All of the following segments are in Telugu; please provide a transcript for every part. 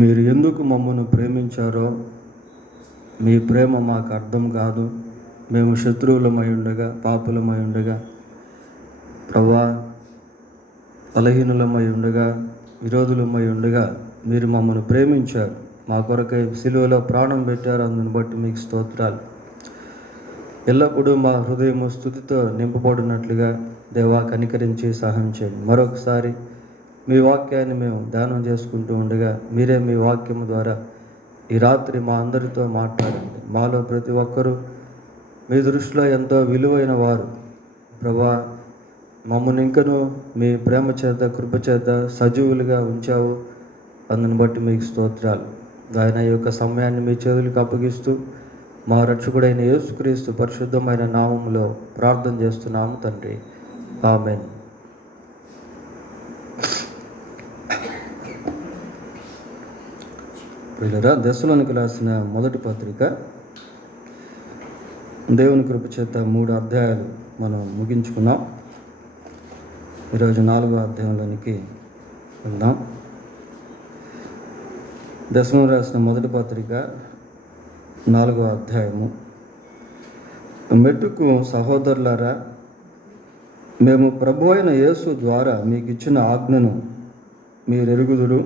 మీరు ఎందుకు మమ్మల్ని ప్రేమించారో మీ ప్రేమ మాకు అర్థం కాదు. మేము శత్రువులమై ఉండగా, పాపులమై ఉండగా, ప్రభువా బలహీనులమై ఉండగా, విరోధులమై ఉండగా మీరు మమ్మల్ని ప్రేమించారు. మా కొరకై సిలువలో ప్రాణం పెట్టారు. అందుని బట్టి మీకు స్తోత్రాలు. ఎల్లప్పుడూ మా హృదయము స్తుతితో నింపబడినట్లుగా దేవా కనికరించి సహాయం చేయండి. మరొకసారి మీ వాక్యాన్ని మేము ధ్యానం చేసుకుంటూ ఉండగా మీరే మీ వాక్యము ద్వారా ఈ రాత్రి మా అందరితో మాట్లాడండి. మాలో ప్రతి ఒక్కరూ మీ దృష్టిలో ఎంతో విలువైన వారు. ప్రభువా మమ్మల్ని ఇంకనూ మీ ప్రేమ చేత, కృప చేత సజీవులుగా ఉంచావు. అందుని బట్టి మీకు స్తోత్రాలు. ఆయన యొక్క సమయాన్ని మీ చేతులకు అప్పగిస్తూ మా రక్షకుడైన యేసుక్రీస్తు పరిశుద్ధమైన నామములో ప్రార్థన చేస్తున్నాము తండ్రి. ఆమేన్. ప్రియులారా, దశలోనికి రాసిన మొదటి పత్రిక దేవుని కృప చేత 3 అధ్యాయాలు మనం ముగించుకున్నాం. ఈరోజు 4వ అధ్యాయంలోనికి వెళ్దాం. దశలో రాసిన మొదటి పత్రిక 4వ అధ్యాయము. మెట్టుకు సహోదరులారా, మేము ప్రభు అయిన యేసు ద్వారా మీకు ఇచ్చిన ఆజ్ఞను మీరెరుగుదురు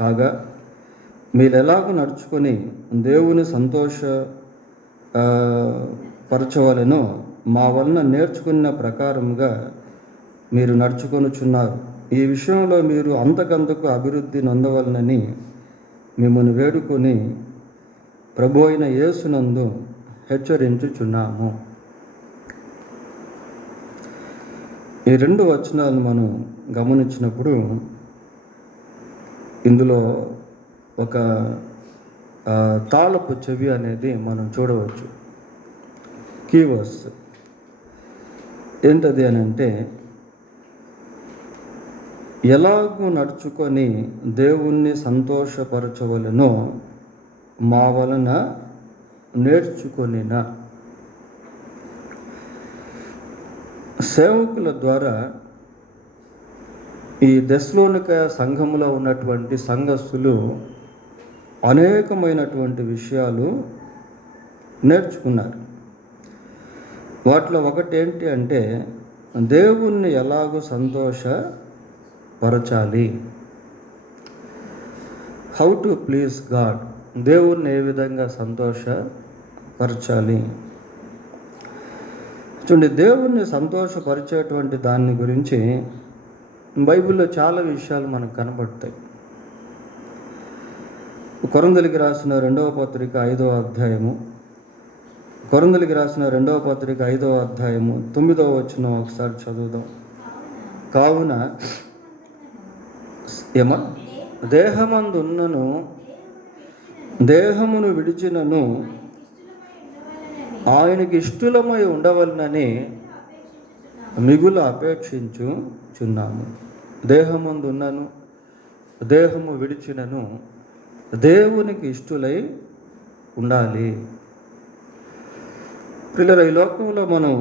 కాగా మీరు ఎలాగూ నడుచుకొని దేవుని పరచవలెనో మా వలన నేర్చుకున్న ప్రకారముగా మీరు నడుచుకొనుచున్నారు. ఈ విషయంలో మీరు అంతకంతకు అభివృద్ధి నొందవలనని మిమ్మల్ని వేడుకొని ప్రభు అయిన యేసునందు హెచ్చరించుచున్నాము. ఈ 2 వచనాలు మనం గమనించినప్పుడు ఇందులో ఒక తాళపు చెవి అనేది మనం చూడవచ్చు. కీవర్డ్స్ ఏంటది అని అంటే, ఎలాగూ నడుచుకొని దేవుణ్ణి సంతోషపరచవలెనో మా వలన నేర్చుకొనిన. సేవకుల ద్వారా ఈ దెస్సలోనిక సంఘములో ఉన్నటువంటి సంఘస్థులు అనేకమైనటువంటి విషయాలు నేర్చుకున్నారు. వాటిలో ఒకటి ఏంటి అంటే, దేవుణ్ణి ఎలాగో సంతోషపరచాలి. How to please God. దేవుణ్ణి ఏ విధంగా సంతోషపరచాలి. చూడండి, దేవుణ్ణి సంతోషపరిచేటువంటి దాని గురించి బైబిల్లో చాలా విషయాలు మనకు కనబడతాయి. కొరింథీయులకు రాసిన 2వ పత్రిక 5వ అధ్యాయము. కొరింథీయులకు రాసిన 2వ పత్రిక 5వ అధ్యాయము 9వ వచనం ఒకసారి చదువుదాం. కావున దేహమందున్నను దేహమును విడిచినను ఆయనకి ఇష్టలమై ఉండవలనని మిగులు అపేక్షించుచున్నాము. దేహమందున్నను దేహము విడిచినను దేవునికి ఇష్టలై ఉండాలి. పిల్లలు, ఈ లోకంలో మనం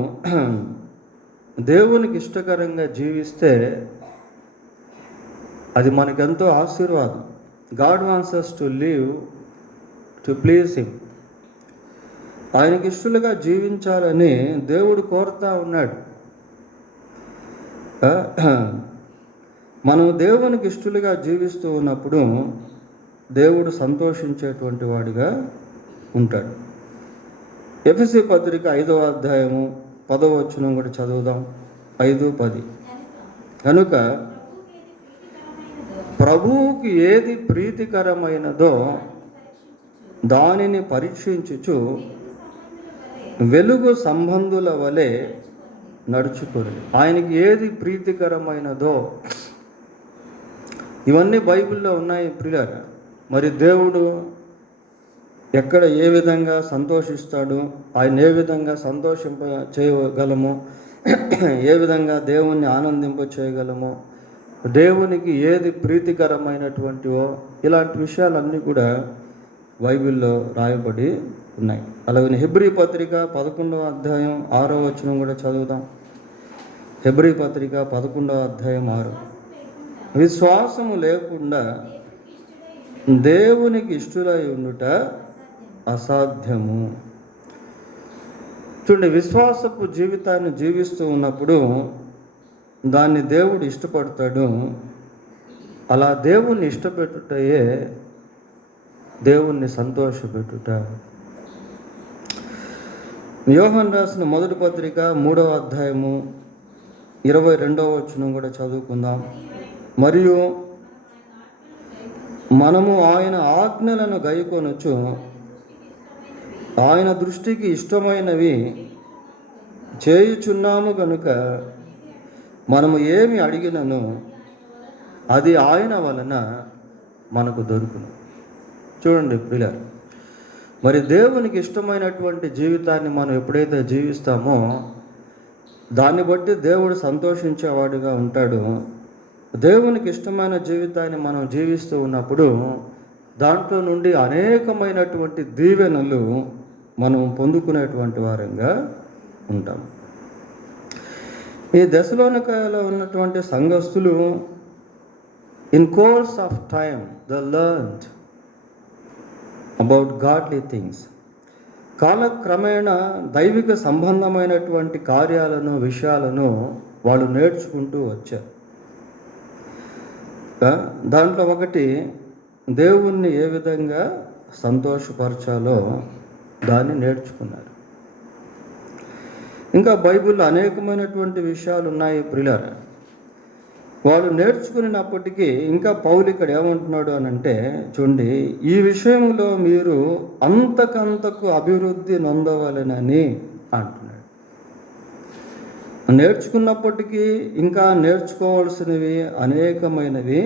దేవునికి ఇష్టకరంగా జీవిస్తే అది మనకెంతో ఆశీర్వాదం. God wants us to live to please him. ఆయనకి ఇష్టలుగా జీవించాలని దేవుడు కోరుతా ఉన్నాడు. మనం దేవునికి ఇష్టలుగా జీవిస్తూ ఉన్నప్పుడు దేవుడు సంతోషించేటువంటి వాడిగా ఉంటాడు. ఎఫెసీ పత్రిక 5వ అధ్యాయము 10వ వచనం కూడా చదువుదాం. 5:10. కనుక ప్రభువుకి ఏది ప్రీతికరమైనదో దానిని పరీక్షించుచు వెలుగు సంబంధుల వలె నడుచుకోండి. ఆయనకి ఏది ప్రీతికరమైనదో ఇవన్నీ బైబిల్లో ఉన్నాయి ప్రియులారా. మరి దేవుడు ఎక్కడ ఏ విధంగా సంతోషిస్తాడు, ఆయన ఏ విధంగా సంతోషింప చేయగలము, ఏ విధంగా దేవుణ్ణి ఆనందింప చేయగలము, దేవునికి ఏది ప్రీతికరమైనటువంటివో, ఇలాంటి విషయాలన్నీ కూడా బైబిల్లో రాయబడి ఉన్నాయి. అలాగే హెబ్రీ పత్రిక 11వ అధ్యాయం 6వ వచనం కూడా చదువుదాం. హెబ్రీ పత్రిక 11వ అధ్యాయం 6. విశ్వాసము లేకుండా దేవునికి ఇష్టులై ఉండుట అసాధ్యము. చూడండి, విశ్వాసపు జీవితాన్ని జీవిస్తూ ఉన్నప్పుడు దాన్ని దేవుడు ఇష్టపడతాడు. అలా దేవుణ్ణి ఇష్టపెట్టుటయే దేవుణ్ణి సంతోషపెట్టుట. యోహాను రాసిన మొదటి పత్రిక 3వ అధ్యాయము 22వ వచనం కూడా చదువుకుందాం. మరియు మనము ఆయన ఆజ్ఞలను గైకొనుచు ఆయన దృష్టికి ఇష్టమైనవి చేయుచున్నాము గనుక మనము ఏమి అడిగినను అది ఆయన వలన మనకు దొరుకును. చూడండి ప్రియులారా, మరి దేవునికి ఇష్టమైనటువంటి జీవితాన్ని మనం ఎప్పుడైతే జీవిస్తామో దాన్ని బట్టి దేవుడు సంతోషించేవాడుగా ఉంటాడు. దేవునికి ఇష్టమైన జీవితాన్ని మనం జీవిస్తూ ఉన్నప్పుడు దాంట్లో నుండి అనేకమైనటువంటి దీవెనలు మనం పొందుకునేటువంటి వారంగా ఉంటాం. ఈ దశలోనికలో ఉన్నటువంటి సంఘస్థులు in course of time the learned about godly things. కాలక్రమేణా దైవిక సంబంధమైనటువంటి కార్యాలను, విషయాలను వాళ్ళు నేర్చుకుంటూ వచ్చారు. దాంట్లో ఒకటి దేవుణ్ణి ఏ విధంగా సంతోషపరచాలో దాన్ని నేర్చుకున్నారు. ఇంకా బైబిల్లో అనేకమైనటువంటి విషయాలు ఉన్నాయి ప్రియులారా. వాళ్ళు నేర్చుకున్నప్పటికీ ఇంకా పౌలు ఇక్కడ ఏమంటున్నాడు అని అంటే, చూడండి, ఈ విషయంలో మీరు అంతకంతకు అభివృద్ధి నొందవలెనని అంటున్నాడు. నేర్చుకున్నప్పటికీ ఇంకా నేర్చుకోవాల్సినవి అనేకమైనవి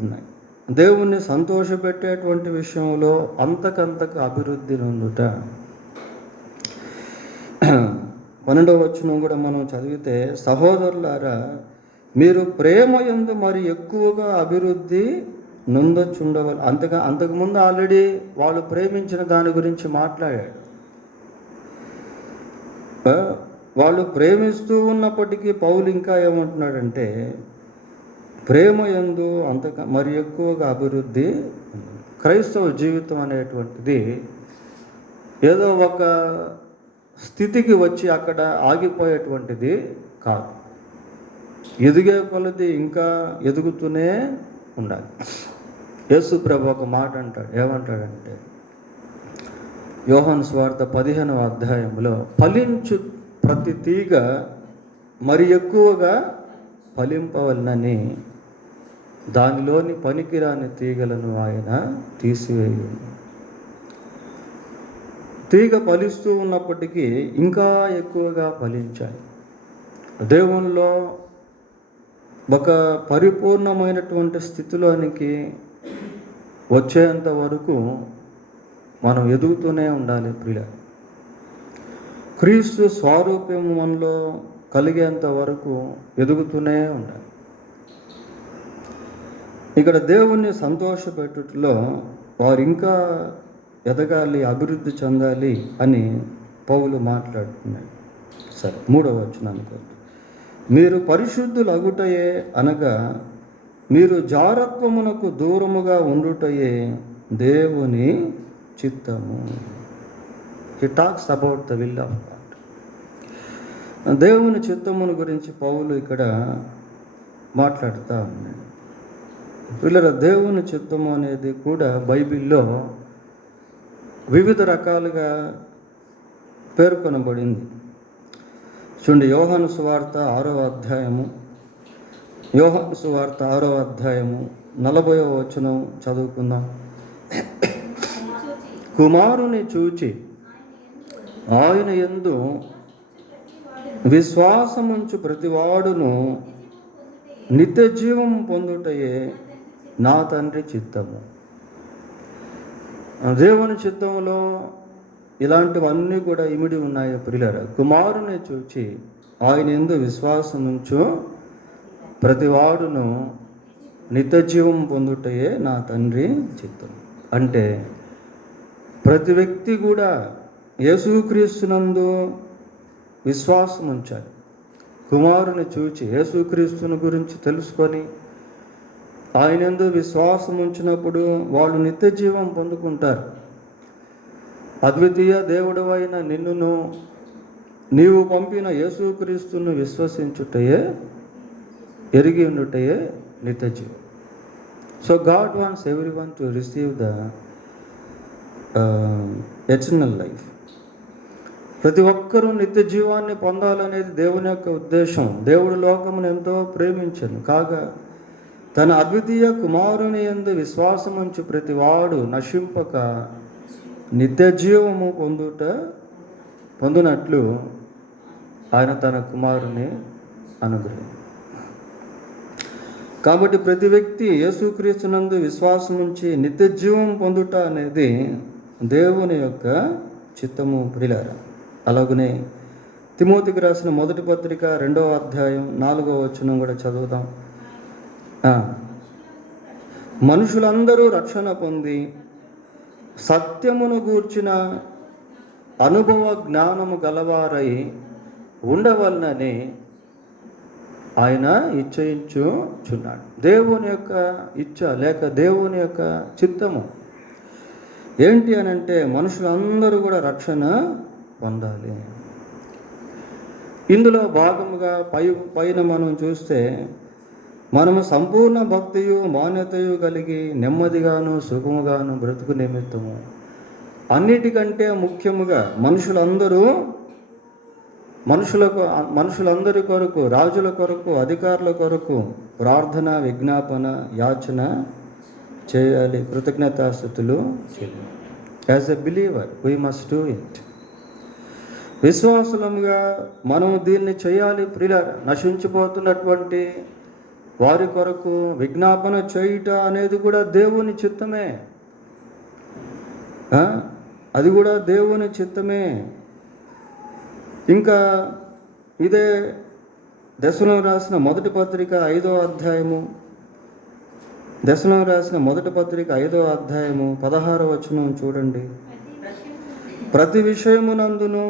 ఉన్నాయి. దేవుణ్ణి సంతోషపెట్టేటువంటి విషయంలో అంతకంతకు అభివృద్ధి నొందుట. 12వ వచనం కూడా మనం చదివితే, సహోదరులారా మీరు ప్రేమ యందు మరి ఎక్కువగా అభివృద్ధి నొందచుండవాలి. అంతకుముందు ఆల్రెడీ వాళ్ళు ప్రేమించిన దాని గురించి మాట్లాడాడు. వాళ్ళు ప్రేమిస్తూ ఉన్నప్పటికీ పౌలు ఇంకా ఏమంటున్నాడంటే, ప్రేమ యందు మరి ఎక్కువగా అభివృద్ధి. క్రైస్తవ జీవితం అనేటువంటిది ఏదో ఒక స్థితికి వచ్చి అక్కడ ఆగిపోయేటువంటిది కాదు. ఎదిగే కొలది ఇంకా ఎదుగుతూనే ఉండాలి. యేసు ప్రభు ఒక మాట అంటాడు. ఏమంటాడంటే, యోహాను సువార్త 15వ అధ్యాయంలో, ఫలించు ప్రతి తీగ మరి ఎక్కువగా ఫలింపవలనని దానిలోని పనికిరాని తీగలను ఆయన తీసివేయు. తీగ ఫలిస్తూ ఉన్నప్పటికీ ఇంకా ఎక్కువగా ఫలించాలి. దేవునిలో ఒక పరిపూర్ణమైనటువంటి స్థితిలోనికి వచ్చేంత వరకు మనం ఎదుగుతూనే ఉండాలి ప్రియ. క్రీస్తు స్వరూప్యం మనలో కలిగేంత వరకు ఎదుగుతూనే ఉండాలి. ఇక్కడ దేవుణ్ణి సంతోషపెట్టుటలో వారు ఇంకా ఎదగాలి, అభివృద్ధి చెందాలి అని పౌలు మాట్లాడుతున్నాడు. సరే, 3వ వచనానికి మీరు పరిశుద్ధులు అగుటయే అనగా మీరు జారత్వమునకు దూరముగా ఉండుటయే దేవుని చిత్తము. He talks about the will of God. దేవుని చిత్తమును గురించి పౌలు ఇక్కడ మాట్లాడుతూ ఉన్నాడు. పిల్లల, దేవుని చిత్తము అనేది కూడా బైబిల్లో వివిధ రకాలుగా పేర్కొనబడింది. చూడండి, యోహాను సువార్త 6వ అధ్యాయము 40వ వచనం చదువుకుందాం. కుమారుని చూచి ఆయన యందు విశ్వాసముంచు ప్రతివాడును నిత్య జీవం పొందుటయే నా తండ్రి చిత్తము. దేవుని చిత్తంలో ఇలాంటివన్నీ కూడా ఇమిడి ఉన్నాయి ప్రియులారా. కుమారుని చూచి ఆయన యందు విశ్వాసముంచు ప్రతివాడును నిత్య జీవం పొందుటయే నా తండ్రి చిత్తం. అంటే ప్రతి వ్యక్తి కూడా యేసుక్రీస్తునందు విశ్వాసం ఉంచాలి. కుమారుని చూచి యేసుక్రీస్తుని గురించి తెలుసుకొని ఆయనందు విశ్వాసం ఉంచినప్పుడు వాళ్ళు నిత్య జీవం పొందుకుంటారు. అద్వితీయ దేవుడు అయిన నిన్నును నీవు పంపిన యేసుక్రీస్తును విశ్వసించుటయే, ఎరిగి ఉండుటయే నిత్య జీవం. So God wants every one to receive the eternal life. ప్రతి ఒక్కరూ నిత్య జీవాన్ని పొందాలనేది దేవుని యొక్క ఉద్దేశం. దేవుడు లోకమును ఎంతో ప్రేమించను కాగా తన అద్వితీయ కుమారుని యందు విశ్వాసం ఉంచి ప్రతి వాడు నశింపక నిత్య జీవము పొందునట్లు ఆయన తన కుమారుని అనుగ్రహించాడు. కాబట్టి ప్రతి వ్యక్తి యేసుక్రీస్తునందు విశ్వాసం ఉంచి నిత్య జీవం పొందుట అనేది దేవుని యొక్క చిత్తము ప్రియులారా. అలాగనే తిమోతికి రాసిన మొదటి పత్రిక 2వ అధ్యాయం 4వ వచనం కూడా చదువుదాం. మనుషులందరూ రక్షణ పొంది సత్యమును గూర్చిన అనుభవ జ్ఞానము గలవారై ఉండవలనని ఆయన ఇచ్చయించుచున్నాడు. దేవుని యొక్క ఇచ్చ లేక దేవుని యొక్క చిత్తము ఏంటి అని అంటే మనుషులందరూ కూడా రక్షణ పొందాలి. ఇందులో భాగముగా పైన మనం చూస్తే మనము సంపూర్ణ భక్తియు మాన్యతయు కలిగి నెమ్మదిగాను సుఖముగాను బ్రతుకు నిమిత్తము అన్నిటికంటే ముఖ్యముగా మనుషులందరి కొరకు, రాజుల కొరకు, అధికారుల కొరకు ప్రార్థన, విజ్ఞాపన, యాచన చేయాలి, కృతజ్ఞతాస్తుతులు చేయాలి. As a believer we must do it. విశ్వాసులముగా మనము దీన్ని చేయాలి ప్రియులారా. నశించిపోతున్నటువంటి వారి కొరకు విజ్ఞాపన చేయుట అనేది కూడా దేవుని చిత్తమే. అది కూడా దేవుని చిత్తమే. ఇంకా ఇదే దశలోకి రాసిన మొదటి పత్రిక 5వ అధ్యాయము 16వ వచనం చూడండి. ప్రతి విషయమునందును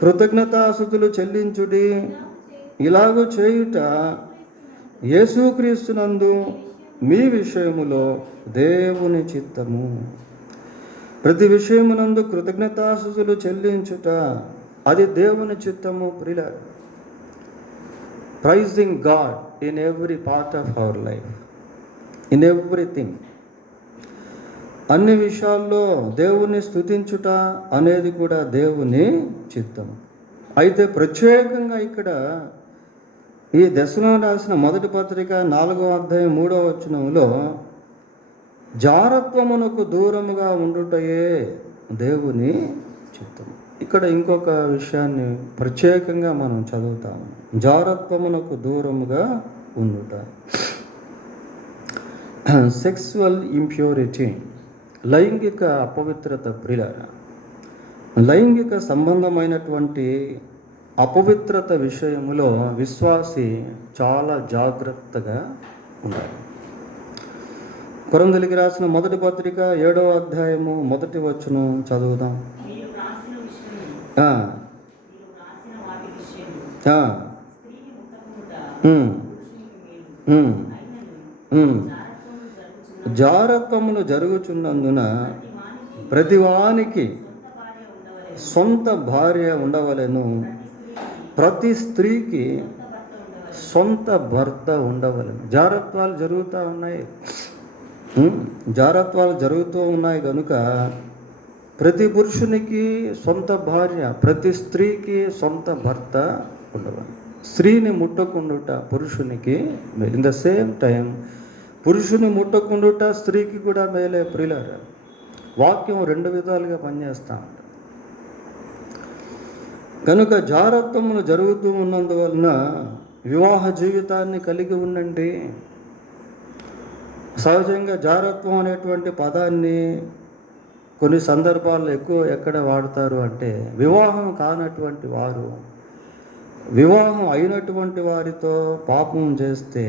కృతజ్ఞతాస్తుతులు చెల్లించుడి, ఇలాగూ చేయుట యేసుక్రీస్తునందు మీ విషయములో దేవుని చిత్తము. ప్రతి విషయమునందు కృతజ్ఞతాస్తుతులు చెల్లించుట అది దేవుని చిత్తము ప్రియులారా. Pricing God in every part of our life, in everything. అన్ని విషయాల్లో దేవుని స్తుతించుట అనేది కూడా దేవుని చిత్తం. అయితే ప్రత్యేకంగా ఇక్కడ ఈ దశలో రాసిన మొదటి పత్రిక 4వ అధ్యాయం 3వ వచనంలో జారత్వమునకు దూరముగా ఉండుటయే దేవుని చిత్తం. ఇక్కడ ఇంకొక విషయాన్ని ప్రత్యేకంగా మనం చదువుతాము. జారత్వమునకు దూరముగా ఉండుట. సెక్సువల్ ఇంప్యూరిటీ, లైంగిక అపవిత్రత ప్రియులారా. లైంగిక సంబంధమైనటువంటి అపవిత్రత విషయములో విశ్వాసి చాలా జాగ్రత్తగా ఉండాలి. కొరింథీయులకు రాసిన మొదటి పత్రిక 7వ అధ్యాయము 1వ వచనం చదువుదాం. జారత్వములు జరుగుచున్నందున ప్రతివానికి సొంత భార్య ఉండవలెను, ప్రతి స్త్రీకి సొంత భర్త ఉండవలెను. జారత్వాలు జరుగుతూ ఉన్నాయి కనుక ప్రతి పురుషునికి సొంత భార్య, ప్రతి స్త్రీకి సొంత భర్త ఉండవాలి. స్త్రీని ముట్టకుండుట పురుషునికి మేలు. ఇన్ ద సేమ్ టైం పురుషుని ముట్టకుండుట స్త్రీకి కూడా మేలే ప్రియులారా. వాక్యం 2 విధాలుగా పనిచేస్తూ ఉంటుంది. కనుక జారత్వములు జరుగుతూ ఉన్నందువలన వివాహ జీవితాన్ని కలిగి ఉండండి. సహజంగా జారత్వం అనేటువంటి పదాన్ని కొన్ని సందర్భాల్లో ఎక్కడ వాడతారు అంటే వివాహం కానటువంటి వారు వివాహం అయినటువంటి వారితో పాపం చేస్తే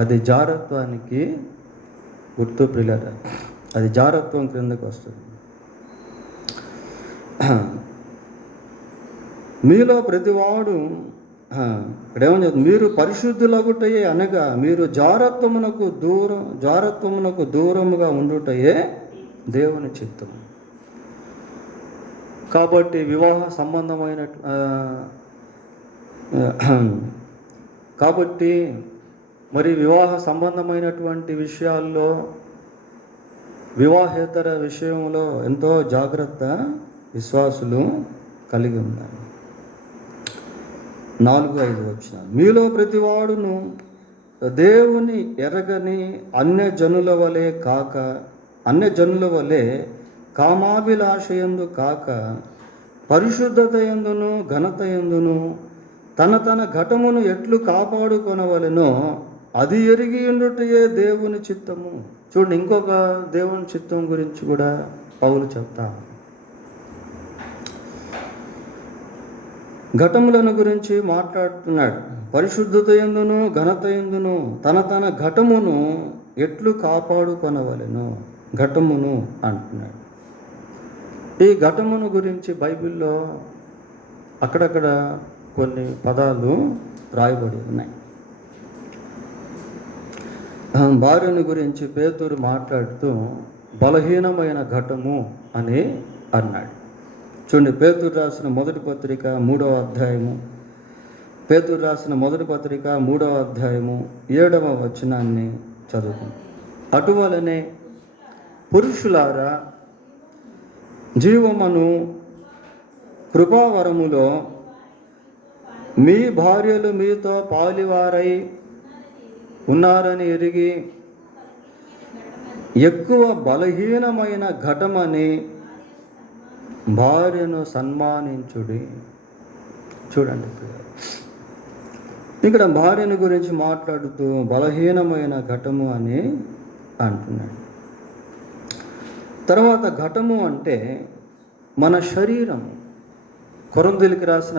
అది జారత్వానికి గుర్తు ప్రియులారా. అది జారత్వం క్రిందకు వస్తుంది. మీలో ప్రతివాడు ఇక్కడేమని చెప్తుంది, మీరు పరిశుద్ధులగుటయే అనగా మీరు జారత్వమునకు దూరముగా ఉండుటయే దేవుని చిత్తం. కాబట్టి వివాహ సంబంధమైన మరి వివాహ సంబంధమైనటువంటి విషయాల్లో, వివాహేతర విషయంలో ఎంతో జాగ్రత్త విశ్వాసులు కలిగి ఉన్నారు. 4-5 వచనాలు. మీలో ప్రతివాడును దేవుని ఎరగని అన్యజనుల వలె కామాభిలాషయందు కాక పరిశుద్ధత యందును ఘనత యందును తన ఘటమును ఎట్లు కాపాడుకొనవలెనో అది ఎరిగి ఉండుటయే దేవుని చిత్తము. చూడండి, ఇంకొక దేవుని చిత్తం గురించి కూడా పౌలు చెప్తా. ఘటములను గురించి మాట్లాడుతున్నాడు. పరిశుద్ధత యందును ఘనత యందును తన ఘటమును ఎట్లు కాపాడుకొనవలెనో ఘటమును అంటున్నాడు. ఈ ఘటమును గురించి బైబిల్లో అక్కడక్కడ కొన్ని పదాలు రాయబడి ఉన్నాయి. భార్యను గురించి పేతురు మాట్లాడుతూ బలహీనమైన ఘటము అని అన్నాడు. చూడండి, పేతురు రాసిన మొదటి పత్రిక 3వ అధ్యాయము 7వ వచనాన్ని చదువుకుందాం. అటువలనే పురుషులారా, జీవమను కృపావరములో మీ భార్యలు మీతో పాలివారై ఉన్నారని ఎరిగి ఎక్కువ బలహీనమైన ఘటమని భార్యను సన్మానించుడి. చూడండి, ఇక్కడ భార్యను గురించి మాట్లాడుతూ బలహీనమైన ఘటము అని అంటున్నాడు. తర్వాత ఘటము అంటే మన శరీరము. కొరింథీయులకు రాసిన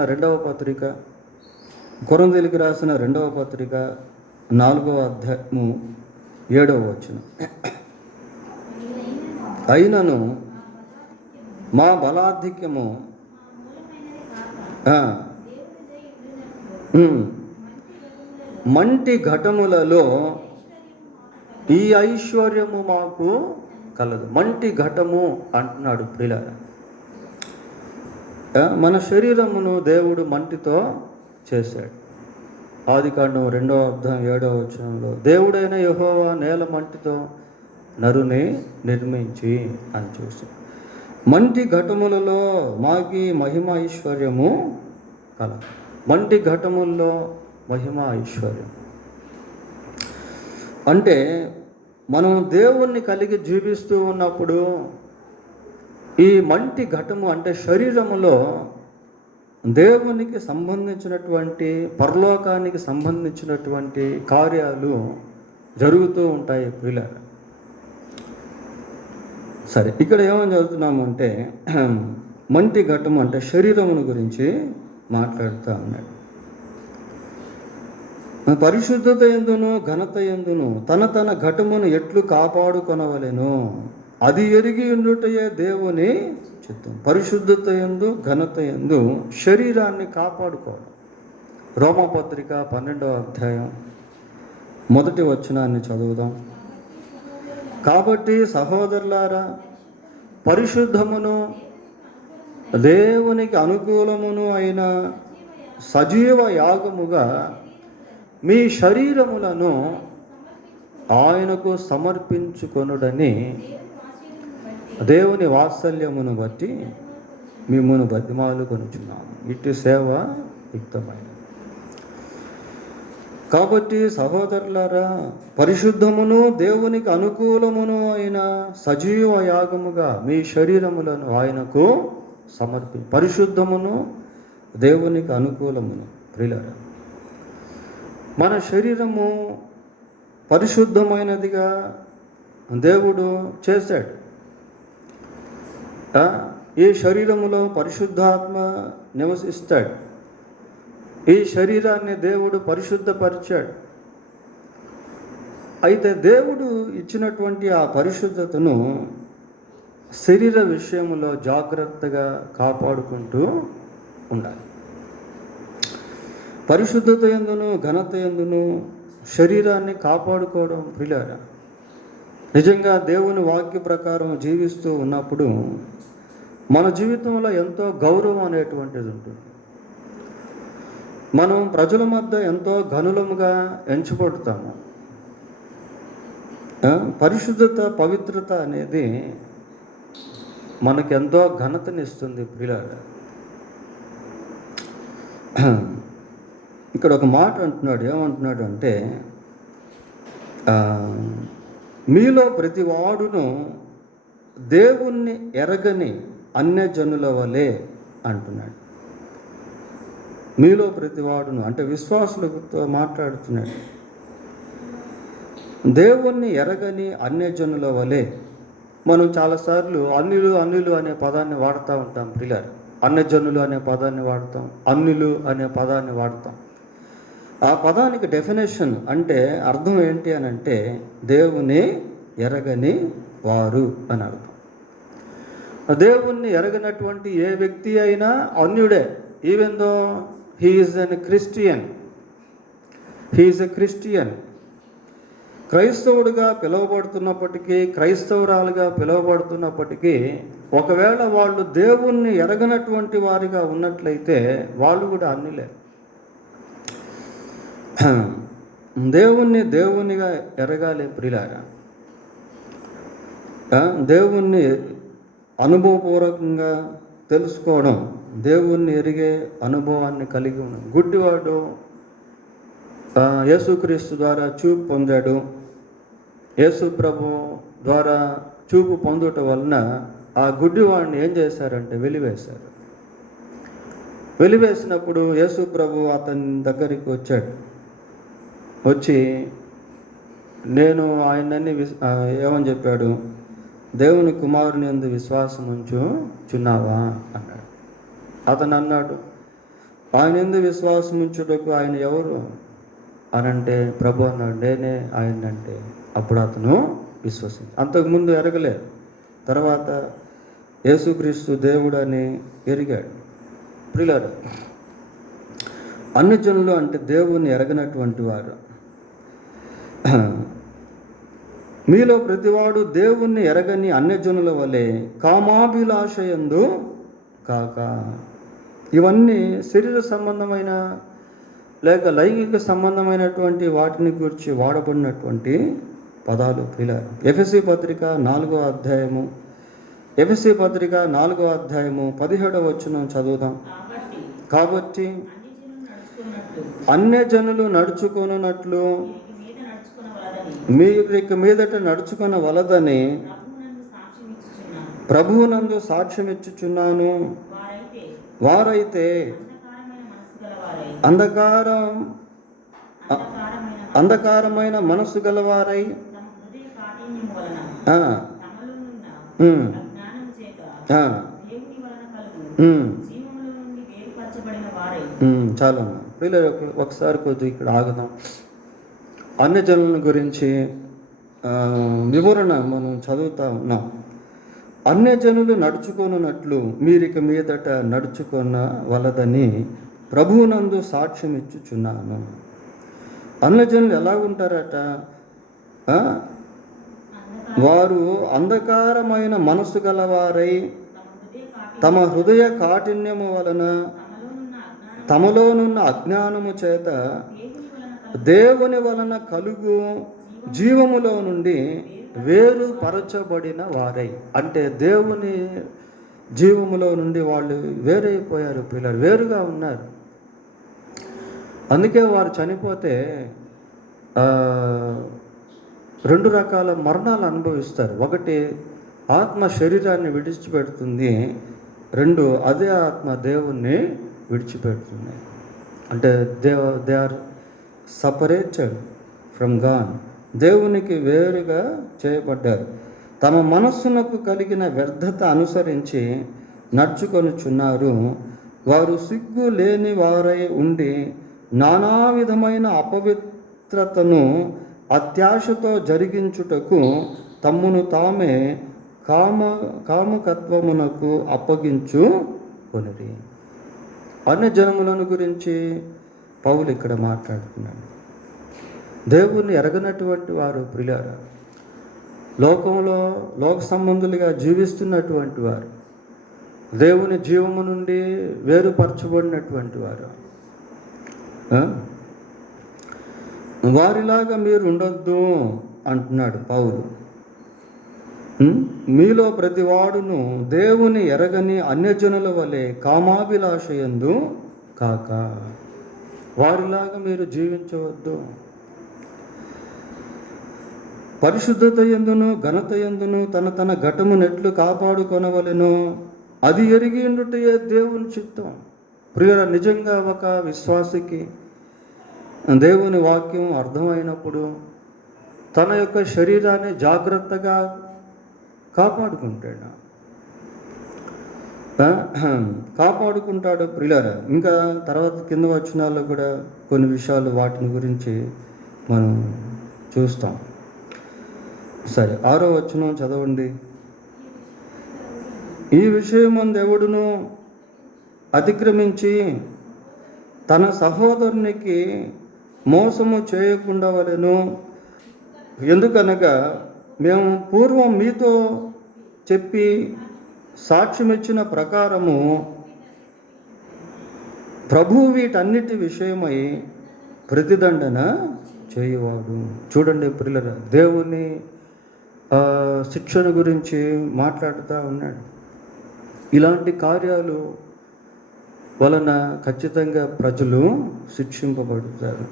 రెండవ పత్రిక 4వ అధ్యాయము 7వ వచనం. అయినను మా బలాధిక్యము మంటి ఘటములలో ఈ ఐశ్వర్యము మాకు కలదు. మంటి ఘటము అంటున్నాడు ప్రియులారా. మన శరీరమును దేవుడు మంటితో చేశాడు. ఆదికాండం 2వ అధ్యాయం 7వ వచనంలో దేవుడైన యెహోవా నేల మంటితో నరుని నిర్మించి అని చూసి, మంటి ఘటములలో మాకి మహిమ ఐశ్వర్యము కలదు. మంటి ఘటముల్లో మహిమ ఐశ్వర్యం అంటే మనం దేవుణ్ణి కలిగి జీవిస్తూ ఉన్నప్పుడు ఈ మంటి ఘటము అంటే శరీరములో దేవునికి సంబంధించినటువంటి, పరలోకానికి సంబంధించినటువంటి కార్యాలు జరుగుతూ ఉంటాయి ప్రియులారా. సరే, ఇక్కడ ఏమని చదువుతున్నాము అంటే మంటి ఘటము అంటే శరీరమును గురించి మాట్లాడుతూ ఉన్నాడు. పరిశుద్ధత యందును ఘనత యందును తన ఘటమును ఎట్లు కాపాడుకొనవలెనో అది ఎరిగి ఉండుటయే దేవుని చిత్తం. పరిశుద్ధత యందు ఘనత యందు శరీరాన్ని కాపాడుకోవాలి. రోమపత్రిక 12వ అధ్యాయం 1వ వచనాన్ని చదువుదాం. కాబట్టి సహోదరులారా, పరిశుద్ధమును దేవునికి అనుకూలమును అయిన సజీవ యాగముగా మీ శరీరములను ఆయనకు సమర్పించుకొనుడని దేవుని వాత్సల్యమును బట్టి మిమ్మును బతిమాలుకొనుచున్నాము. ఇటు సేవ యుక్తమైన. కాబట్టి సహోదరులారా, పరిశుద్ధమును దేవునికి అనుకూలమును అయిన సజీవ యాగముగా మీ శరీరములను ఆయనకు పరిశుద్ధమును దేవునికి అనుకూలమును. ప్రియులారా, మన శరీరము పరిశుద్ధమైనదిగా దేవుడు చేశాడు. ఈ శరీరములో పరిశుద్ధాత్మ నివసిస్తాడు. ఈ శరీరాన్ని దేవుడు పరిశుద్ధపరిచాడు. అయితే దేవుడు ఇచ్చినటువంటి ఆ పరిశుద్ధతను శరీర విషయంలో జాగ్రత్తగా కాపాడుకుంటూ ఉండాలి. పరిశుద్ధత యందును ఘనత యందును శరీరాన్ని కాపాడుకోవడం ప్రియులారా, నిజంగా దేవుని వాక్య ప్రకారం జీవిస్తూ ఉన్నప్పుడు మన జీవితంలో ఎంతో గౌరవం అనేటువంటిది ఉంటుంది. మనం ప్రజల మధ్య ఎంతో ఘనులముగా ఎంచబడతాము. పరిశుద్ధత, పవిత్రత అనేది మనకెంతో ఘనతనిస్తుంది ప్రియులారా. ఇక్కడ ఒక మాట అంటున్నాడు, ఏమంటున్నాడు అంటే, మీలో ప్రతి వాడును దేవుణ్ణి ఎరగని అన్యజనుల వలె అంటున్నాడు. మీలో ప్రతి వాడును అంటే విశ్వాసులతో మాట్లాడుతున్నాడు. దేవుణ్ణి ఎరగని అన్యజనుల వలె. మనం చాలాసార్లు అన్యులు అనే పదాన్ని వాడుతూ ఉంటాం ప్రియులారా. అన్యజనులు అనే పదాన్ని వాడతాం, అన్యులు అనే పదాన్ని వాడతాం. ఆ పదానికి డెఫినేషన్ అంటే అర్థం ఏంటి అని అంటే దేవుని ఎరగని వారు అని అర్థం. దేవుణ్ణి ఎరగనటువంటి ఏ వ్యక్తి అయినా అన్యుడే. Even though he is a Christian. క్రైస్తవుడిగా పిలువబడుతున్నప్పటికీ, క్రైస్తవురాలుగా పిలువబడుతున్నప్పటికీ, ఒకవేళ వాళ్ళు దేవుణ్ణి ఎరగనటువంటి వారిగా ఉన్నట్లయితే వాళ్ళు కూడా అన్యులే. దేవునిగా ఎరగాలి ప్రియులారా. దేవుణ్ణి అనుభవపూర్వకంగా తెలుసుకోవడం, దేవుణ్ణి ఎరిగే అనుభవాన్ని కలిగి ఉన్నాం. గుడ్డివాడు యేసుక్రీస్తు ద్వారా చూపు పొందాడు. యేసు ప్రభు ద్వారా చూపు పొందుట వలన ఆ గుడ్డివాడిని ఏం చేశారంటే వెలివేశారు. వెలివేసినప్పుడు యేసు ప్రభు అతని దగ్గరికి వచ్చాడు. వచ్చి నేను ఆయనని ఏమని చెప్పాడు, దేవుని కుమారుని యందు విశ్వాసం ఉంచుచున్నావా అన్నాడు. అతను అన్నాడు, ఆయన యందు విశ్వాసం ఉంచుటకు ఆయన ఎవరు అనంటే ప్రభు అన్నాడు, నేనే ఆయన అంటే. అప్పుడు అతను విశ్వసించి, అంతకుముందు ఎరగలేదు, తర్వాత యేసుక్రీస్తు దేవుడు అని ఎరిగాడు. ప్రియులారా, అన్ని జనులు అంటే దేవుణ్ణి ఎరగనటువంటి వారు. మీలో ప్రతివాడు దేవుణ్ణి ఎరగని అన్యజనుల వలె కామాభిలాషయందు కాక. ఇవన్నీ శరీర సంబంధమైన లేక లైంగిక సంబంధమైనటువంటి వాటిని గురించి వాడబడినటువంటి పదాలు ప్రియులారా. ఎఫెసీ పత్రిక 4వ అధ్యాయము 17వ వచనం చదువుదాం. కాబట్టి అన్యజనులు నడుచుకొనున్నట్లు మీరిక మీదట నడుచుకొనవలదని ప్రభువునందు సాక్ష్యమిచ్చుచున్నాను. వారైతే అంధకారమైన మనస్సు గలవారై చాలా పిల్లలు ఒకసారి కొద్దిగా ఇక్కడ ఆగుదాం. అన్యజనుల గురించి వివరణ మనం చదువుతా ఉన్నాం. అన్యజనులు నడుచుకొనున్నట్లు మీరిక మీదట నడుచుకొనవలదని ప్రభువునందు సాక్ష్యం ఇచ్చుచున్నాను. అన్యజనులు ఎలా ఉంటారట? వారు అంధకారమైన మనస్సు గలవారై తమ హృదయ కాఠిన్యము వలన తమలోనున్న అజ్ఞానము చేత దేవుని వలన కలుగు జీవములో నుండి వేరుపరచబడిన వారై. అంటే దేవుని జీవములో నుండి వాళ్ళు వేరైపోయారు పిల్లలు, వేరుగా ఉన్నారు. అందుకే వారు చనిపోతే 2 రకాల మరణాలు అనుభవిస్తారు. ఒకటి, ఆత్మ శరీరాన్ని విడిచిపెడుతుంది. 2, అదే ఆత్మ దేవుణ్ణి విడిచిపెడుతుంది. అంటే they are separated from God. దేవునికి వేరుగా చేయబడ్డారు. తమ మనస్సునకు కలిగిన వ్యర్థత అనుసరించి నడుచుకొనుచున్నారు. వారు సిగ్గు లేని వారై ఉండి నానా విధమైన అపవిత్రతను అత్యాశతో జరిగించుటకు తమ్మును తామే కాముకత్వమునకు అప్పగించుకొనిరి. అన్య జనములను గురించి పౌలు ఇక్కడ మాట్లాడుతున్నాడు. దేవుణ్ణి ఎరగనటువంటి వారు ప్రియులారా, లోకంలో లోక సంబంధులుగా జీవిస్తున్నటువంటి వారు, దేవుని జీవము నుండి వేరుపరచబడినటువంటి వారు, వారిలాగా మీరు ఉండొద్దు అంటున్నాడు పౌలు. మీలో ప్రతివాడును దేవుని ఎరగని అన్యజనుల వలె కామాభిలాషయందు కాక, వారిలాగా మీరు జీవించవద్దు. పరిశుద్ధత యందును ఘనత యందును తన తన ఘటము నెట్లు కాపాడుకొనవలెను, అది ఎరిగి ఉండుటయే దేవుని చిత్తం. ప్రియుల, నిజంగా ఒక విశ్వాసికి దేవుని వాక్యం అర్థమైనప్పుడు తన యొక్క శరీరాన్ని జాగ్రత్తగా కాపాడుకుంటాడు ప్రియులారా. ఇంకా తర్వాత కింద వచనాల్లో కూడా కొన్ని విషయాలు వాటిని గురించి మనం చూస్తాం. సరే, 6వ వచనం చదవండి. ఈ విషయమందు ఎవడును అతిక్రమించి తన సహోదరునికి మోసము చేయకుండా వలెను. ఎందుకనగా మేము పూర్వం మీతో చెప్పి సాక్ష్యం ఇచ్చిన ప్రకారము ప్రభువు వీటన్నిటి విషయమై ప్రతిదండన చేయువాడు. చూడండి ప్రియులారా, దేవుని శిక్షణ గురించి మాట్లాడుతూ ఉన్నాడు. ఇలాంటి కార్యాలు వలన ఖచ్చితంగా ప్రజలు శిక్షింపబడతారు.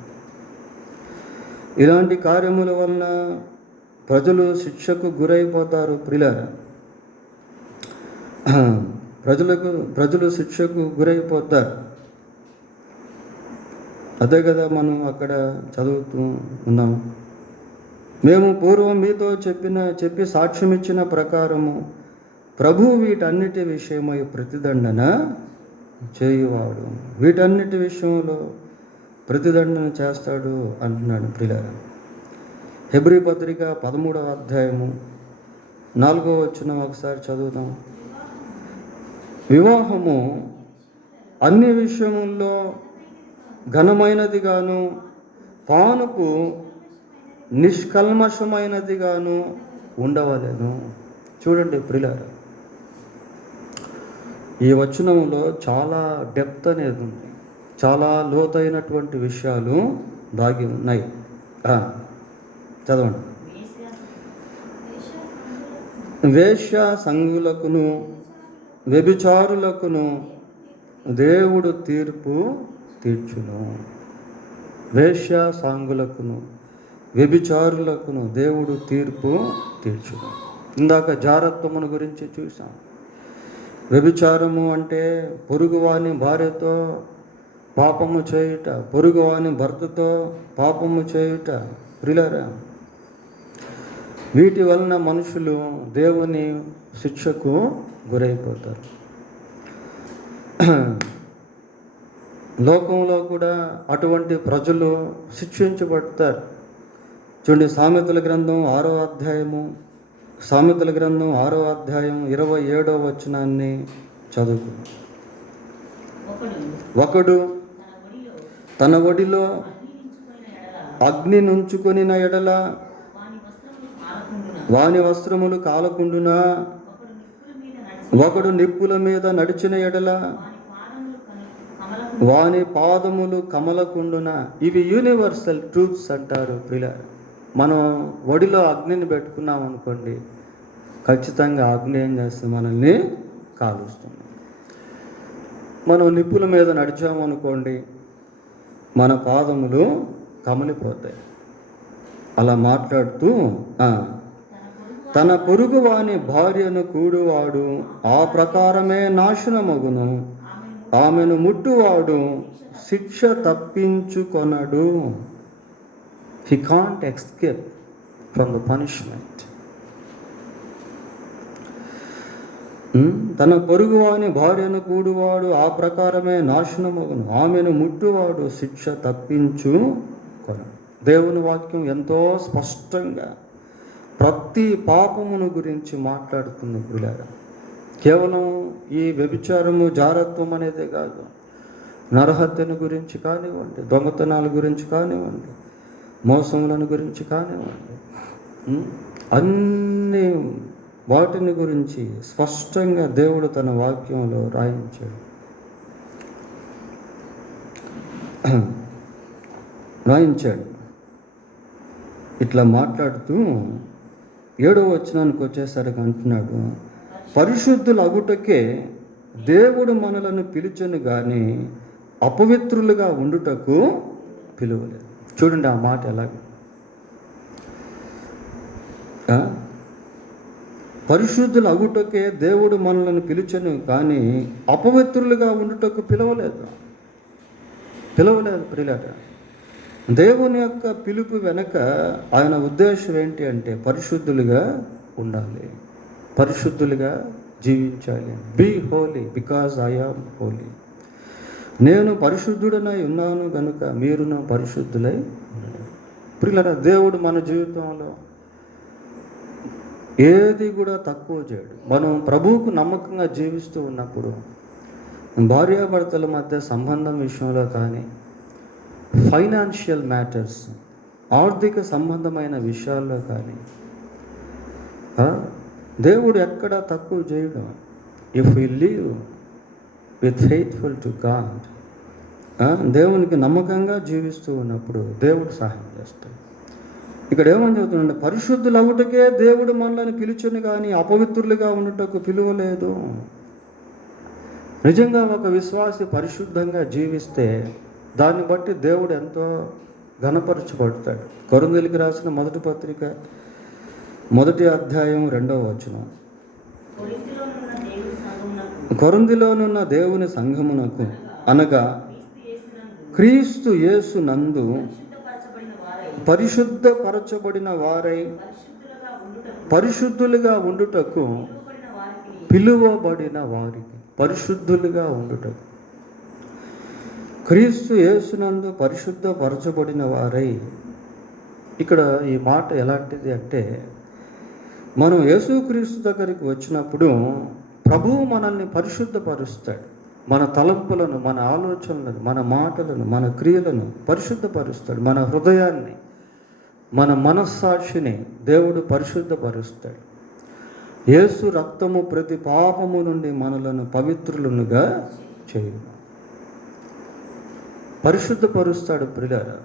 ఇలాంటి కార్యముల వలన ప్రజలు శిక్షకు గురైపోతారు ప్రియులారా. ప్రజలు శిక్షకు గురైపోతారు. అదే కదా మనం అక్కడ చదువుతూ ఉన్నాం. మేము పూర్వం మీతో చెప్పి సాక్ష్యం ఇచ్చిన ప్రకారము ప్రభువు వీటన్నిటి విషయమై ప్రతిదండన చేయువాడు. వీటన్నిటి విషయంలో ప్రతిదండన చేస్తాడు అంటున్నాడు ప్రియులారా. హెబ్రీ పత్రిక 13వ అధ్యాయము 4వ వచనం ఒకసారి చదువుదాం. వివాహము అన్ని విషయముల్లో ఘనమైనదిగాను పానుపు నిష్కల్మషమైనదిగాను ఉండవలెను. చూడండి ప్రియులారా, ఈ వచనంలో చాలా డెప్త్ అనేది ఉంది. చాలా లోతైనటువంటి విషయాలు దాగి ఉన్నాయి. చదవండి. వేశ్య సంగులకును వ్యభిచారులకును దేవుడు తీర్పు తీర్చును. వేశ్య సాంగులకును వ్యభిచారులకును దేవుడు తీర్పు తీర్చును. ఇందాక జారత్వమును గురించి చూసాం. వ్యభిచారము అంటే పొరుగువాని భార్యతో పాపము చేయుట, పొరుగువాని భర్తతో పాపము చేయుట. ప్రియులారా, వీటి వలన మనుషులు దేవుని శిక్షకు గురైపోతారు. లోకంలో కూడా అటువంటి ప్రజలు శిక్షించబడతారు. చూడండి, సామెతల గ్రంథం 6వ అధ్యాయం 27వ వచనాన్ని చదువు. ఒకడు తన ఒడిలో అగ్ని నుంచుకొనిన ఎడల వాని వస్త్రములు కాలకుండునా, ఒకడు నిప్పుల మీద నడిచిన ఎడల వాని పాదములు కమలకుండునా. ఇవి యూనివర్సల్ ట్రూత్స్ అంటారు ప్రియులారా. మనం ఒడిలో అగ్నిని పెట్టుకున్నాం అనుకోండి, ఖచ్చితంగా అగ్ని ఏం చేస్తుంది? మనల్ని కాలుస్తుంది. మనం నిప్పుల మీద నడిచామనుకోండి, మన పాదములు కమిలిపోతాయి. అలా మాట్లాడుతూ తన పొరుగు వాని భార్యను కూడువాడు ఆ ప్రకారమే నాశనమగును, ఆమెను ముట్టువాడు శిక్ష తప్పించుకొనడు. He can't escape from the punishment. తన పొరుగువాని భార్యను కూడువాడు ఆ ప్రకారమే నాశనమగును, ఆమెను ముట్టువాడు శిక్ష తప్పించుకొనడు. దేవుని వాక్యం ఎంతో స్పష్టంగా ప్రతి పాపమును గురించి మాట్లాడుతుంది ప్రియులారా. కేవలం ఈ వ్యభిచారము జారత్వం అనేదే కాదు, నరహత్యను గురించి కానివ్వండి, దొంగతనాల గురించి కానివ్వండి, మోసములను గురించి కానివ్వండి, అన్ని వాటిని గురించి స్పష్టంగా దేవుడు తన వాక్యంలో రాయించాడు. ఇట్లా మాట్లాడుతూ 7వ వచనానికి వచ్చేసరికి అంటున్నాడు, పరిశుద్ధులు అగుటకే దేవుడు మనలను పిలిచెను కానీ అపవిత్రులుగా ఉండుటకు పిలువలేదు. చూడండి ఆ మాట ఎలాగ. పరిశుద్ధులు అగుటకే దేవుడు మనలను పిలిచెను కానీ అపవిత్రులుగా ఉండుటకు పిలవలేదు ప్రియులారా. దేవుని యొక్క పిలుపు వెనక ఆయన ఉద్దేశం ఏంటి అంటే పరిశుద్ధులుగా ఉండాలి, పరిశుద్ధులుగా జీవించాలి. Be holy because I am holy. నేను పరిశుద్ధుడనై ఉన్నాను కనుక మీరును పరిశుద్ధులై ఉన్నారు. ప్రియులారా, దేవుడు మన జీవితంలో ఏది కూడా తక్కువ చేయడు. మనం ప్రభువుకు నమ్మకంగా జీవిస్తూ ఉన్నప్పుడు భార్యాభర్తల మధ్య సంబంధం విషయంలో కానీ, ఫైనాన్షియల్ మ్యాటర్స్, ఆర్థిక సంబంధమైన విషయాల్లో కానీ దేవుడు ఎక్కడా తక్కువ చేయడం. If we live with faithful to God, దేవునికి నమ్మకంగా జీవిస్తూ ఉన్నప్పుడు దేవుడు సహాయం చేస్తాడు. ఇక్కడ ఏమని చెబుతున్నాడు, పరిశుద్ధులు అవ్వటకే దేవుడు మనల్ని పిలుచుని కానీ అపవిత్రులుగా ఉండటకు పిలువలేదు. నిజంగా ఒక విశ్వాసి పరిశుద్ధంగా జీవిస్తే దాన్ని బట్టి దేవుడు ఎంతో ఘనపరచబడతాడు. కొరింథీయులకు రాసిన మొదటి పత్రిక 1వ అధ్యాయం 2వ వచనం, కొరింథీలోనున్న దేవుని సంఘమునకు అనగా క్రీస్తు యేసు నందు పరిశుద్ధపరచబడిన వారై పరిశుద్ధులుగా ఉండుటకు పిలువబడిన వారికి, పరిశుద్ధులుగా ఉండుటకు, క్రీస్తు యేసునందు పరిశుద్ధపరచబడిన వారై. ఇక్కడ ఈ మాట ఎలాంటిది అంటే, మనం యేసుక్రీస్తు దగ్గరికి వచ్చినప్పుడు ప్రభువు మనల్ని పరిశుద్ధపరుస్తాడు. మన తలంపులను, మన ఆలోచనలను, మన మాటలను, మన క్రియలను పరిశుద్ధపరుస్తాడు. మన హృదయాన్ని, మన మనస్సాక్షిని దేవుడు పరిశుద్ధపరుస్తాడు. యేసు రక్తము ప్రతి పాపము నుండి మనలను పవిత్రులనుగా చేయు, పరిశుద్ధపరుస్తాడు. ప్రియులారా,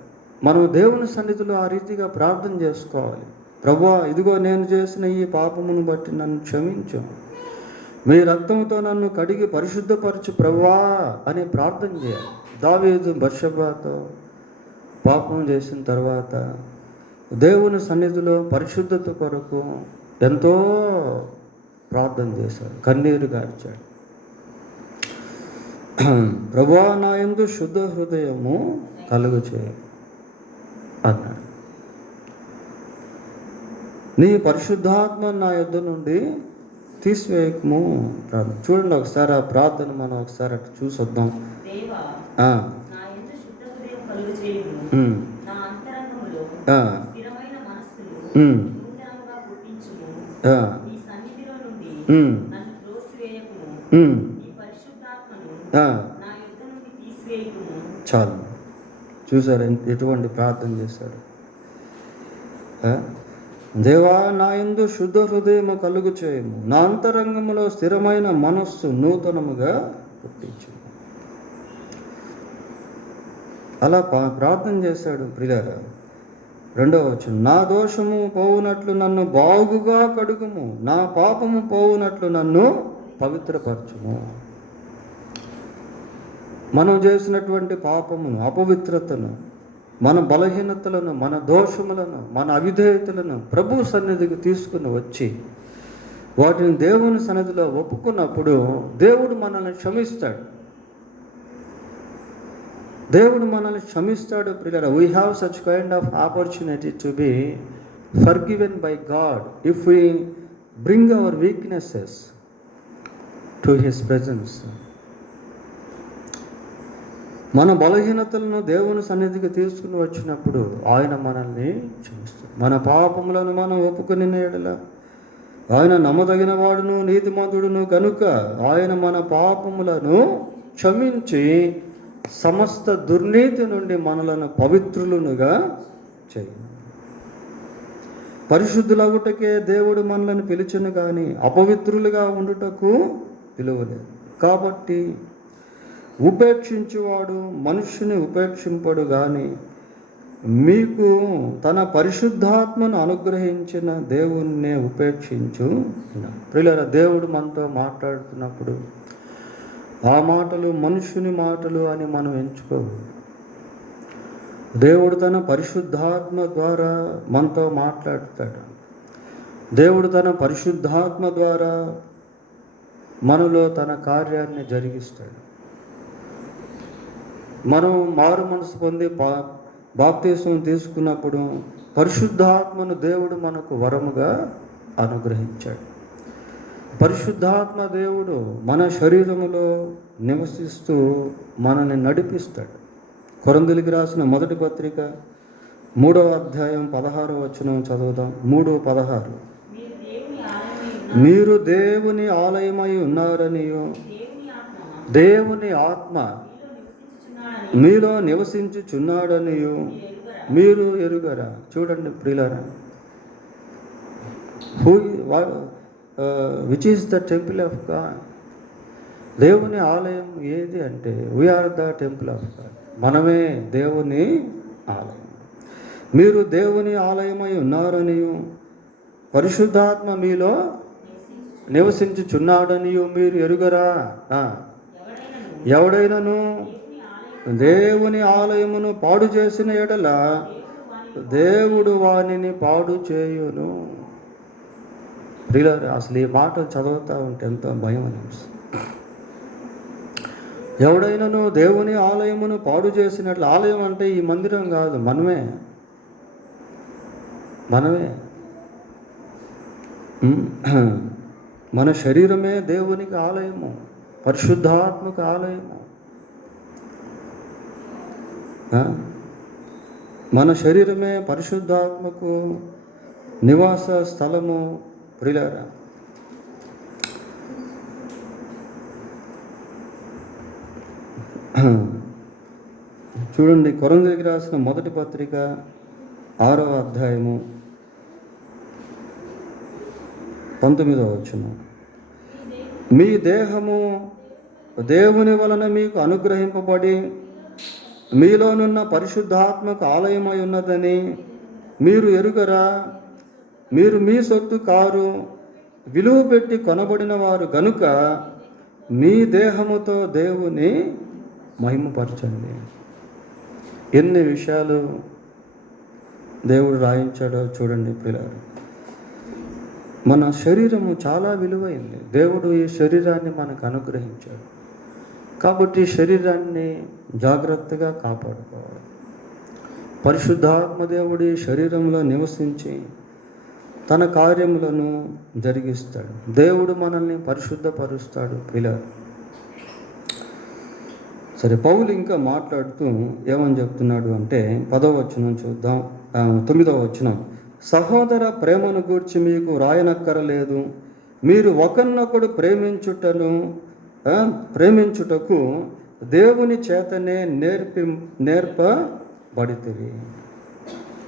మనం దేవుని సన్నిధిలో ఆ రీతిగా ప్రార్థన చేసుకోవాలి. ప్రభువా, ఇదిగో నేను చేసిన ఈ పాపమును బట్టి నన్ను క్షమించు, మీ రక్తంతో నన్ను కడిగి పరిశుద్ధపరచు ప్రభువా అని ప్రార్థన చేయాలి. దావీదు బత్షెబతో పాపం చేసిన తర్వాత దేవుని సన్నిధిలో పరిశుద్ధత కొరకు ఎంతో ప్రార్థన చేశాడు, కన్నీరు గార్చాడు. ప్రభువా, నా యందు శుద్ధ హృదయము కలుగు చేయి అన్నాడు. నీ పరిశుద్ధాత్మ నా యొద్ద నుండి తీసివేయకము ప్రార్థన. చూడండి ఒకసారి ఆ ప్రార్థన మనం ఒకసారి అటు చూసొద్దాం. చాలు, చూసారు ఎటువంటి ప్రార్థన చేశాడు. దేవా, నా యందు శుద్ధ హృదయము కలుగు చేయము, నా అంతరంగములో స్థిరమైన మనస్సు నూతనముగా పుట్టించు. అలా ప్రార్థన చేశాడు. ప్రియులారా, 2వ వచనం, నా దోషము పోవునట్లు నన్ను బాగుగా కడుగుము, నా పాపము పోవునట్లు నన్ను పవిత్రపరచుము. మనం చేసినటువంటి పాపమును, అపవిత్రతను, మన బలహీనతలను, మన దోషములను, మన అవిధేయతలను ప్రభు సన్నిధికి తీసుకుని వచ్చి వాటిని దేవుని సన్నిధిలో ఒప్పుకున్నప్పుడు దేవుడు మనల్ని క్షమిస్తాడు. దేవుడు మనల్ని క్షమిస్తాడు. ప్రియులారా, we have such kind of opportunity to be forgiven by God if we bring our weaknesses to his presence. మన బలహీనతలను దేవుని సన్నిధికి తీసుకుని వచ్చినప్పుడు ఆయన మనల్ని క్షమిస్తాడు. మన పాపములను మనం ఒప్పుకొని ఎడల ఆయన నమ్మదగిన వాడును నీతిమంతుడును కనుక ఆయన మన పాపములను క్షమించి సమస్త దుర్నీతి నుండి మనలను పవిత్రులుగా చేయి. పరిశుద్ధులగుటకే దేవుడు మనలను పిలిచెను కానీ అపవిత్రులుగా ఉండుటకు పిలువలేదు. కాబట్టి ఉపేక్షించువాడు మనుష్యుని ఉపేక్షింపడు కానీ మీకు తన పరిశుద్ధాత్మను అనుగ్రహించిన దేవుణ్ణే ఉపేక్షించు. ప్రియులారా, దేవుడు మనతో మాట్లాడుతున్నప్పుడు ఆ మాటలు మనుషుని మాటలు అని మనం ఎంచుకోము. దేవుడు తన పరిశుద్ధాత్మ ద్వారా మనతో మాట్లాడతాడు. దేవుడు తన పరిశుద్ధాత్మ ద్వారా మనలో తన కార్యాన్ని జరిగిస్తాడు. మనం మారు మనసు పొంది బాప్తీసం తీసుకున్నప్పుడు పరిశుద్ధాత్మను దేవుడు మనకు వరముగా అనుగ్రహించాడు. పరిశుద్ధాత్మ దేవుడు మన శరీరములో నివసిస్తూ మనల్ని నడిపిస్తాడు. కొరింథీయులకు రాసిన మొదటి పత్రిక 3వ అధ్యాయం 16వ వచనం చదువుదాం. 3:16. మీరు దేవుని ఆలయమై ఉన్నారనియు దేవుని ఆత్మ మీలో నివసించుచున్నాడనియు మీరు ఎరుగరా. చూడండి ప్రియులారా, which is the temple of God. దేవుని ఆలయం ఏది అంటే we are the temple of God. మనమే దేవుని ఆలయం. మీరు దేవుని ఆలయమై ఉన్నారనియు పరిశుద్ధాత్మ మీలో నివసించుచున్నాడనియు మీరు ఎరుగరా. ఎవడైనను దేవుని ఆలయమును పాడు చేసిన ఎడల దేవుడు వానిని పాడు చేయును. ప్రియులారా, అసలు ఈ మాటలు చదువుతూ ఉంటే ఎంతో భయం అనిపిస్తుంది. ఎవడైనను దేవుని ఆలయమును పాడు చేసినట్లు, ఆలయం అంటే ఈ మందిరం కాదు, మనమే మన శరీరమే దేవునికి ఆలయము, పరిశుద్ధాత్మక ఆలయము. మన శరీరమే పరిశుద్ధాత్మకు నివాస స్థలము. ప్రియులారా, చూడండి, కొరింథీయులకు రాసిన మొదటి పత్రిక 6వ అధ్యాయము 19వ వచనం. మీ దేహము దేవుని వలన మీకు అనుగ్రహింపబడి మీలోనున్న పరిశుద్ధాత్మక ఆలయమై ఉన్నదని మీరు ఎరుగరా. మీరు మీ సొత్తు కారు, విలువ పెట్టి కొనబడిన వారు గనుక మీ దేహముతో దేవుని మహిమపరచండి. ఎన్ని విషయాలు దేవుడు రాయించాడో చూడండి పిల్లలు. మన శరీరము చాలా విలువైంది. దేవుడు ఈ శరీరాన్ని మనకు అనుగ్రహించాడు. కాబట్టి శరీరాన్ని జాగ్రత్తగా కాపాడుకోవాలి. పరిశుద్ధాత్మ దేవుడి శరీరంలో నివసించి తన కార్యములను జరిగిస్తాడు. దేవుడు మనల్ని పరిశుద్ధపరుస్తాడు పిల్లలు. సరే, పౌలు ఇంకా మాట్లాడుతూ ఏమని చెప్తున్నాడు అంటే 10వ వచనం చూద్దాం. 9వ వచనం. సహోదర, ప్రేమను గూర్చి మీకు రాయనక్కరలేదు. మీరు ఒకరినొకడు ప్రేమించుటకు దేవుని చేతనే నేర్పబడితిరి.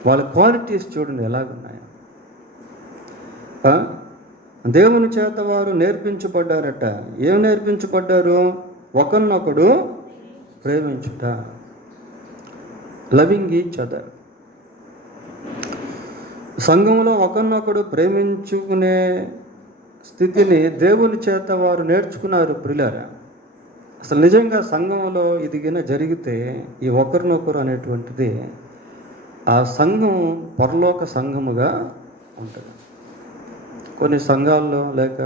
వాళ్ళ క్వాలిటీస్ చూడండి ఎలాగున్నాయో. దేవుని చేత వారు నేర్పించబడ్డారట. ఏం నేర్పించబడ్డారు? ఒకరినొకడు ప్రేమించుట, లవింగ్ ఈచ్ అదర్. సంఘంలో ఒకరినొకడు ప్రేమించుకునే స్థితిని దేవుని చేత వారు నేర్చుకున్నారు ప్రియులారా. అసలు నిజంగా సంఘంలో ఇది గిన జరిగితే ఈ ఒకరినొకరు అనేటువంటిది ఆ సంఘం పరలోక సంఘముగా ఉంటుంది. కొన్ని సంఘాల్లో లేక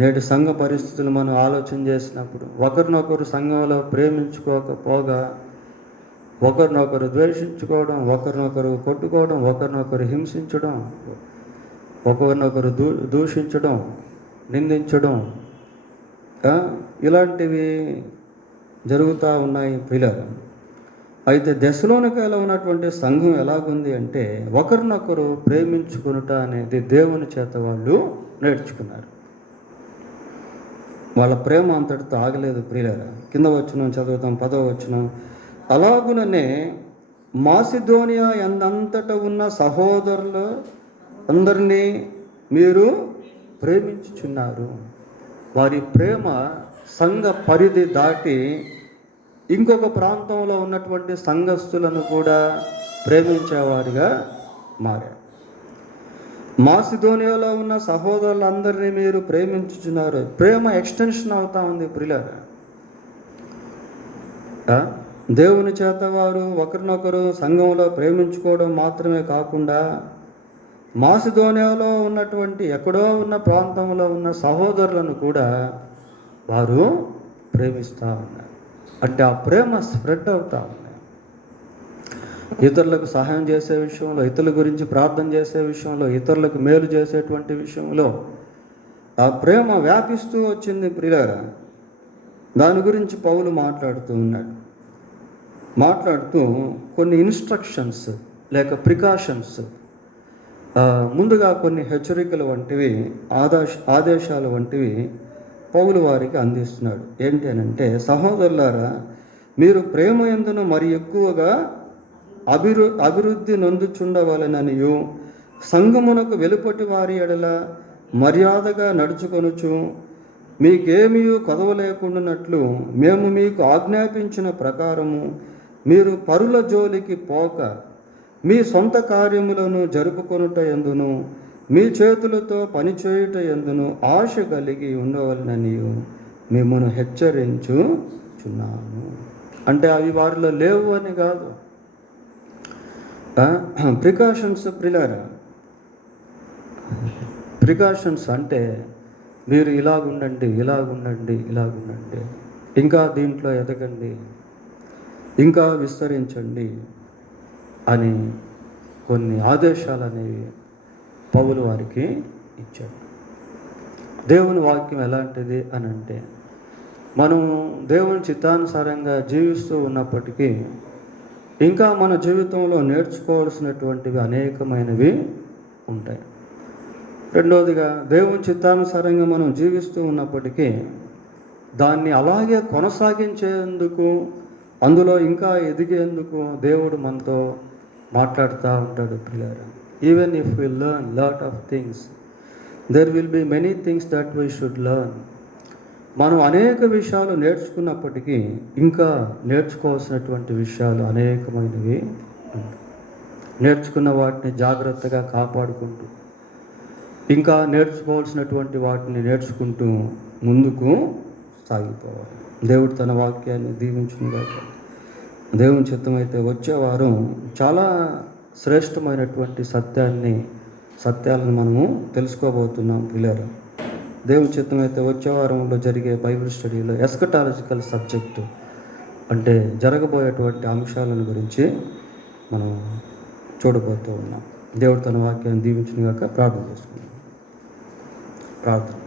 నేటి సంఘ పరిస్థితులు మనం ఆలోచన చేసినప్పుడు ఒకరినొకరు సంఘంలో ప్రేమించుకోకపోగా ఒకరినొకరు ద్వేషించుకోవడం, ఒకరినొకరు కొట్టుకోవడం, ఒకరినొకరు హింసించడం, ఒకరినొకరు దూషించడం, నిందించడం, ఇలాంటివి జరుగుతూ ఉన్నాయి పిల్లలు. అయితే దశలోనికలో ఉన్నటువంటి సంఘం ఎలాగుంది అంటే ఒకరినొకరు ప్రేమించుకునుట అనేది దేవుని చేత వాళ్ళు నేర్చుకున్నారు. వాళ్ళ ప్రేమ అంతటితో ఆగలేదు ప్రియులారా. కింద వచనం చదువుతాం, 10వ వచనం. అలాగుననే మాసిదోనియా ఎందంతట ఉన్న సహోదరులు అందరినీ మీరు ప్రేమించుచున్నారు. వారి ప్రేమ సంఘ పరిధి దాటి ఇంకొక ప్రాంతంలో ఉన్నటువంటి సంఘస్థులను కూడా ప్రేమించేవారిగా మారారు. మాసిదోనియాలో ఉన్న సహోదరులందరినీ మీరు ప్రేమించుచున్నారు. ప్రేమ ఎక్స్టెన్షన్ అవుతా ఉంది ప్రియులారా. దేవుని చేత వారు ఒకరినొకరు సంఘంలో ప్రేమించుకోవడం మాత్రమే కాకుండా మాసిదోనియాలో ఉన్నటువంటి ఎక్కడో ఉన్న ప్రాంతంలో ఉన్న సహోదరులను కూడా వారు ప్రేమిస్తూ ఉన్నారు. అంటే ఆ ప్రేమ స్ప్రెడ్ అవుతా ఉంది. ఇతరులకు సహాయం చేసే విషయంలో, ఇతరుల గురించి ప్రార్థన చేసే విషయంలో, ఇతరులకు మేలు చేసేటువంటి విషయంలో ఆ ప్రేమ వ్యాపిస్తూ వచ్చింది ప్రియులారా. దాని గురించి పౌలు మాట్లాడుతూ కొన్ని ఇన్స్ట్రక్షన్స్ లేక ప్రికాషన్స్, ముందుగా కొన్ని హెచ్చరికలు వంటివి, ఆదేశాలు వంటివి పౌలు వారికి అందిస్తున్నాడు. ఏంటి అని అంటే, సహోదరులారా, మీరు ప్రేమ యందును మరి ఎక్కువగా అభివృద్ధి నొందుచుండవలెననియు, సంఘమునకు వెలుపటి వారి ఎడల మర్యాదగా నడుచుకొనుచు మీకేమీ కొదవ లేకుండానట్లు మేము మీకు ఆజ్ఞాపించిన ప్రకారము మీరు పరుల జోలికి పోక మీ సొంత కార్యములను జరుపుకొనుట యందును మీ చేతులతో పనిచేయుట యందును ఆశ కలిగి ఉండవలనని మిమ్మల్ని హెచ్చరించుచున్నాను. అంటే అవి వారిలో లేవు అని కాదు. ప్రికాషన్స్ ప్రియులారా, ప్రికాషన్స్ అంటే మీరు ఇలాగుండండి, ఇంకా దీంట్లో ఎదగండి, ఇంకా విస్తరించండి అని కొన్ని ఆదేశాలు అనేవి పౌలు వారికి ఇచ్చాడు. దేవుని వాక్యం ఎలాంటిది అని అంటే, మనం దేవుని చిత్తానుసారంగా జీవిస్తూ ఉన్నప్పటికీ ఇంకా మన జీవితంలో నేర్చుకోవాల్సినటువంటివి అనేకమైనవి ఉంటాయి. రెండవదిగా, దేవుని చిత్తానుసారంగా మనం జీవిస్తూ ఉన్నప్పటికీ దాన్ని అలాగే కొనసాగించేందుకు, అందులో ఇంకా ఎదిగేందుకు దేవుడు మనతో మాట్లాడుతూ ఉంటాడు ప్రియులారా. Even if we learn lot of things, there will be many things that we should learn. మనం అనేక విషయాలు నేర్చుకున్నప్పటికీ ఇంకా నేర్చుకోవాల్సినటువంటి విషయాలు అనేకమైనవి. నేర్చుకున్న వాటిని జాగ్రత్తగా కాపాడుకుంటూ, ఇంకా నేర్చుకోవాల్సినటువంటి వాటిని నేర్చుకుంటూ ముందుకు సాగిపోవాలి. దేవుడు తన వాక్యాన్ని దీవించునుగాక. దేవుని చిత్తమైతే వచ్చే వారం చాలా శ్రేష్టమైనటువంటి సత్యాలను మనము తెలుసుకోబోతున్నాం పిల్లలు. దేవుని చిత్తమైతే వచ్చే వారంలో జరిగే బైబిల్ స్టడీలో ఎస్కటాలజికల్ సబ్జెక్టు అంటే జరగబోయేటువంటి అంశాలను గురించి మనం చూడబోతూ ఉన్నాం. దేవుడు తన వాక్యాన్ని దీవించునుగాక. ప్రార్థన చేసుకుందాం. ప్రార్థన.